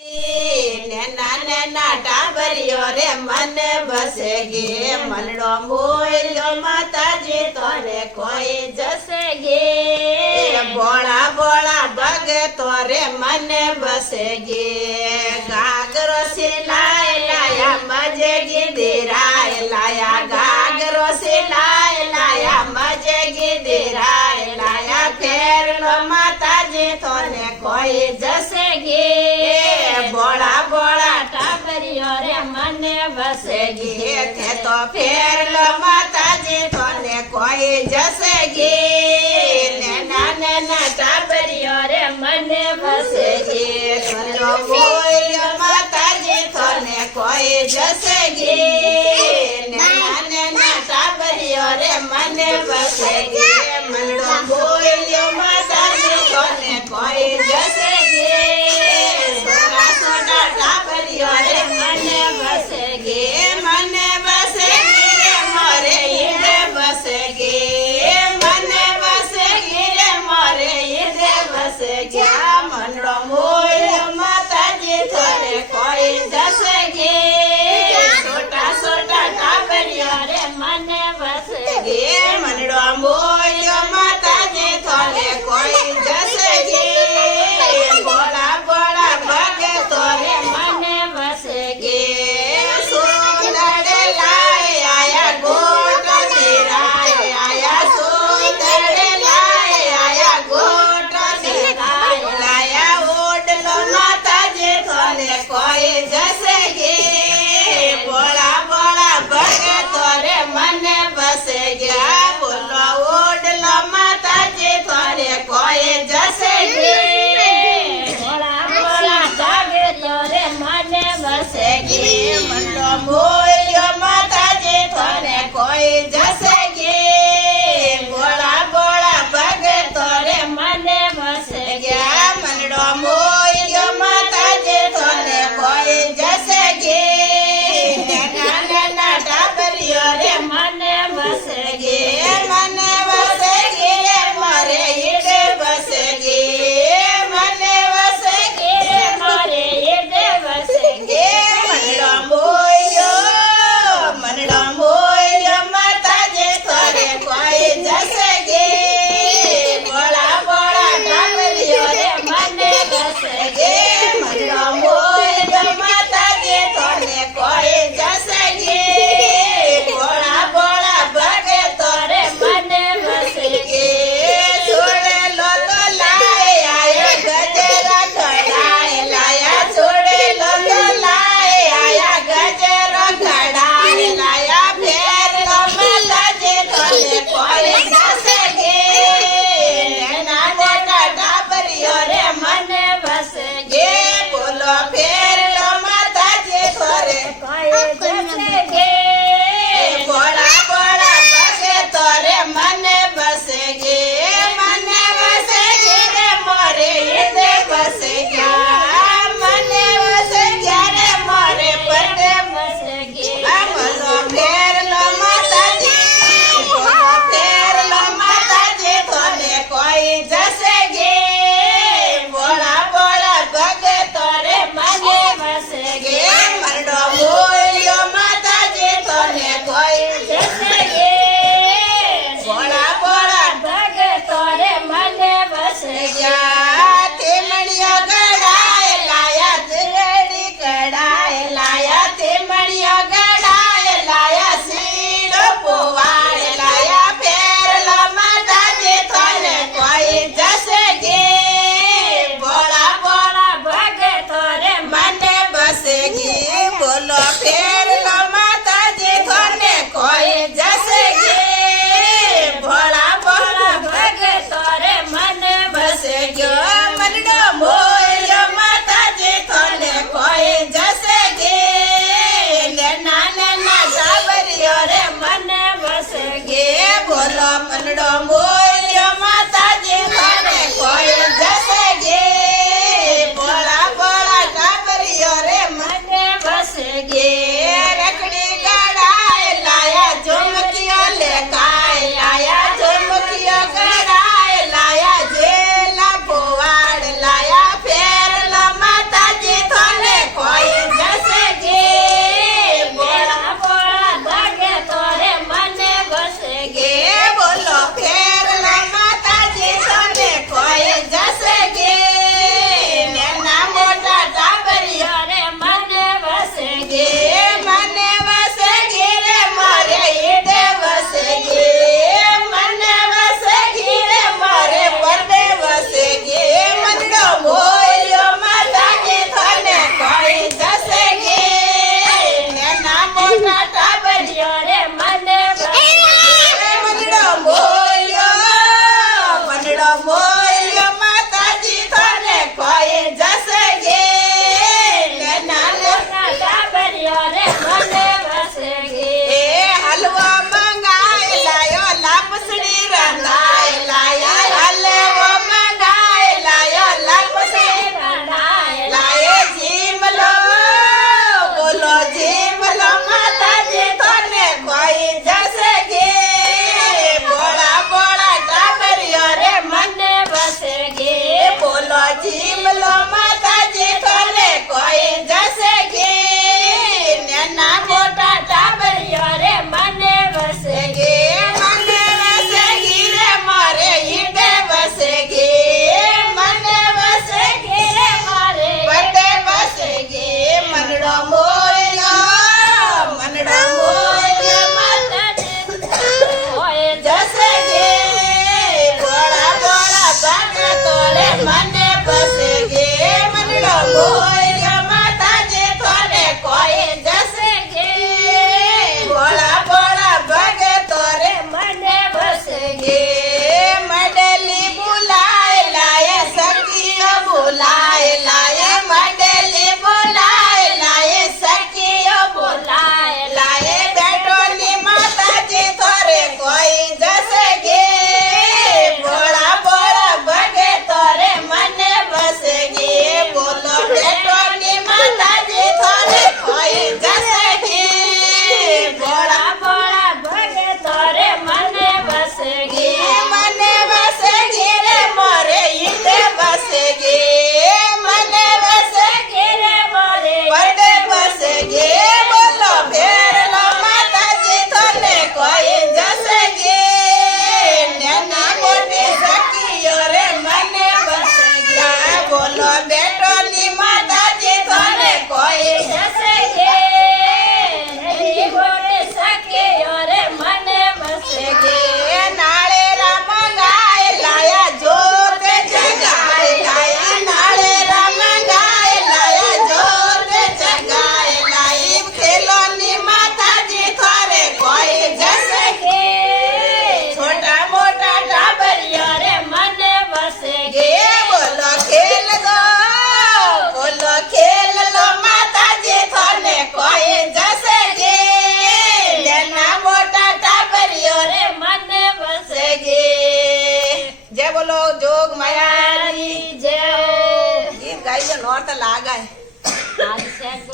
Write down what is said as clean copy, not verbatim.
નાના ટાબરિયો રે મને બસે ગે મનડો બોલ્યો માતાજી તને કોઈ જશે ગે બોળા બોળા ભગતો રે મને બસે ગે ગાગરો સિલાય લાયા મજે ગીધીરાય લાયા ગાગરો સિલાય લાયા મજે ગીધીરાય લાયા ફેરલો માતાજી તને કોઈ જશે ગે બોળા બોળા ટાબરિયો રે મને બસે ગે તે તો ફેરલો માતાજી તને કોઈ જશે ગે નાના ટાબરિયો રે મને બસે ગે ચલો બોલ્યો માતાજી તને કોઈ જશે ગે નાના ટાબરિયો રે મને બસે ગે મનડો બોલ્યો માતાજી તને કોઈ જશે ગે ટાબરિયો રે મને બસે ગે મને બસે ગે મોરે ઈડે બસે ગે મને બસે ગે મોરે ઈડે બસે ગે મનડો બોલ્યો માતાજી તને કોઈ જશે ગે છોટા છોટા ટાબરિયો રે મને બસે ગે મનડો બોલ્યો માતાજી તને કોઈ જશે ગે બોળા બોળા ભગતો રે મને બસે ગે સુંદરે લાય આયા ગોટ ધીરાય આયા સુંદરે લાય આયા ગોટ ધીરાય લાયા ઓડલો માતાજી તને કોઈ જશે ગે બોળા બોળા ભગતો રે મને બસે ગયા બોલો ઓડલો માતાજી તને કોઈ જશે ગે બસે ગે મનડો બોલ્યો માતાજી તને કોઈ જશે ગે બોળા બોળા ભગતો રે મને બસે ગયા મનડો બોલ્યો માતાજી તને કોઈ જશે ગે નાના ટાબરિયો રે મને બસે ગે મને બસે ગે મારે ઈડે બસે ગે મને બસે ગે મારે ઈડે બસે ગે મનડો બોલ્યો માતાજી તને કોઈ જશે ગે બોળા બોળા ટાબરિયો રે મને બસે ગે મનડો બોલ્યો માતાજી તને કોઈ જશે ગે બોળા બોળા ભગતો રે મને બસે ગે છોડેલો તો લાય આયો ગજરા ઘડાય લાયા છોડેલો તો લાય આયા ગજરો ઘડાય લાયા ફેરલો માતાજી તને કોઈ જશે ગે નાના ટાબરિયો રે મને બસે ગે બોલો ફેરલો માતાજી તને કોઈ જશે ગે બોળા બોળા ભગતો રે મને બસે ગે મને બસે ગે રે મોરે ઈડે બસે ગયા મને બસે ગયા રે મોરે પટે બસે ગે બોલો ફેરલો માતાજી તને કોઈ જશે ગે બોળા બોળા ભગતો રે મને બસે ગે મનડો બોલ્યો માતાજી और तो लागाय आज सेट